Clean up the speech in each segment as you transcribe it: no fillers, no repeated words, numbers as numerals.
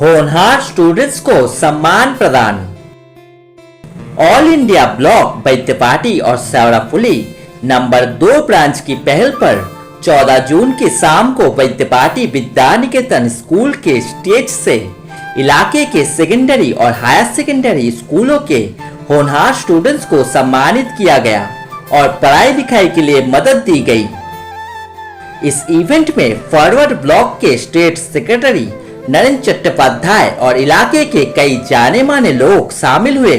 होनहार स्टूडेंट्स को सम्मान प्रदान। ऑल इंडिया ब्लॉक वैद्यपाटी और सेवराफुली नंबर 2 ब्रांच की पहल पर 14 जून की शाम को वैद्यपाटी विद्यानिकेतन स्कूल के स्टेज से इलाके के सेकेंडरी और हायर सेकेंडरी स्कूलों के होनहार स्टूडेंट्स को सम्मानित किया गया और पढ़ाई लिखाई के लिए मदद दी गई। इस इवेंट में फॉरवर्ड ब्लॉक के स्टेट सेक्रेटरी नरेंद्र चट्टोपाध्याय और इलाके के कई जाने माने लोग शामिल हुए।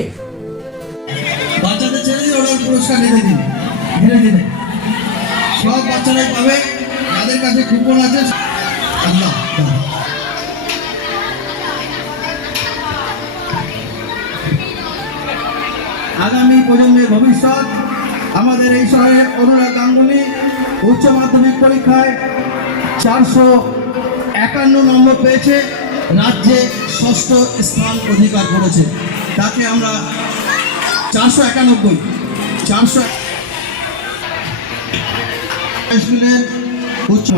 आगामी प्रजन्मेर भविष्यत हमारे এই শহরে অনুরাগ গাঙ্গুলি উচ্চ মাধ্যমিক পরীক্ষায় 451 নম্বর পেয়েছে, রাজ্যে ষষ্ঠ স্থান অধিকার করেছে। তাকে আমরা 491 স্কুলের উচ্চ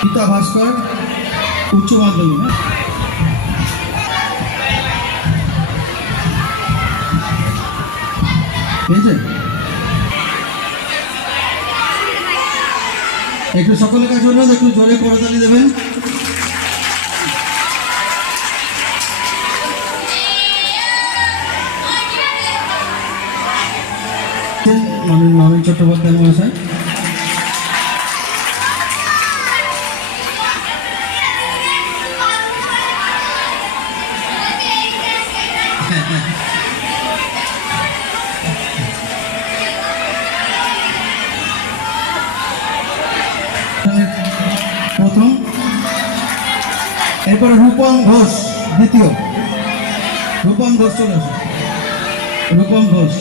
পিতা ভাস্কর উচ্চ মাধ্যমিক। একটু সকলের কাছে অনুরোধ, একটু জোরে করতালি দেবেন। নবীন চট্টোপাধ্যায় মহাশয়। প্রথম, এরপরে রূপম ঘোষ দ্বিতীয়। রূপম ঘোষ চলে আসে। রূপম ঘোষ